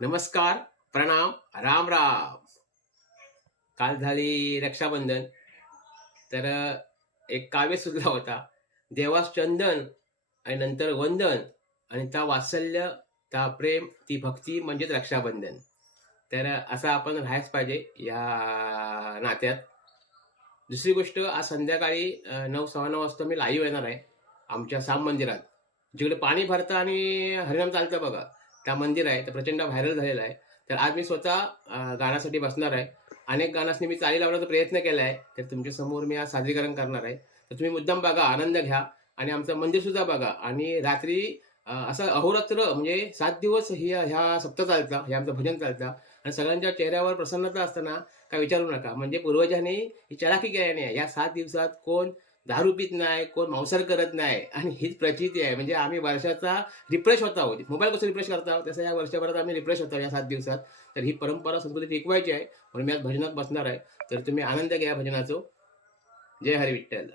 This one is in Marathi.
नमस्कार, प्रणाम, राम राम. काल झाली रक्षाबंधन. तर एक काव्य सुचला होता. देवास चंदन आणि नंतर वंदन आणि त्या वात्सल्य, त्या प्रेम, ती भक्ती म्हणजेच रक्षाबंधन. तर असं आपण राहायच पाहिजे या नात्यात. दुसरी गोष्ट आज संध्याकाळी 9, 9:15 वाजता मी लाईव्ह येणार आहे आमच्या साम मंदिरात. जिकडे पाणी भरतं आणि हरिनाम चालतं बघा, त्या मंदिर आहे. ते प्रचंड व्हायरल झालेलं आहे. तर आज मी स्वतः गाण्यासाठी बसणार आहे. अनेक गाण्यासनी मी चाली लावण्याचा प्रयत्न केला आहे. तर तुमच्यासमोर मी आज सादरीकरण करणार आहे. तर तुम्ही मुद्दाम बघा, आनंद घ्या आणि आमचं मंदिरसुद्धा बघा आणि रात्री असं अहोरात्र म्हणजे 7 दिवस ह्या सप्ताह चालता, हे आमचं भजन चालतं आणि सगळ्यांच्या चेहऱ्यावर प्रसन्नता असताना काय विचारू नका. म्हणजे पूर्वजांनी ही चलाखी केली नाही. या 7 दिवसात कोण दारू पीत नाही, कोण मांसाहार करत नाही आणि हीच प्रचिती आहे. म्हणजे आम्ही वर्षाचा रिफ्रेश होत आहोत. मोबाईल कसं रिफ्रेश करत आहोत, तसं या वर्षभरात आम्ही रिफ्रेश होतो या 7 दिवसात. तर ही परंपरा संस्कृती टिकवायची आहे म्हणून मी आज भजनात बसणार आहे. तर तुम्ही आनंद घ्या भजनाचा. जय हरी विठ्ठल.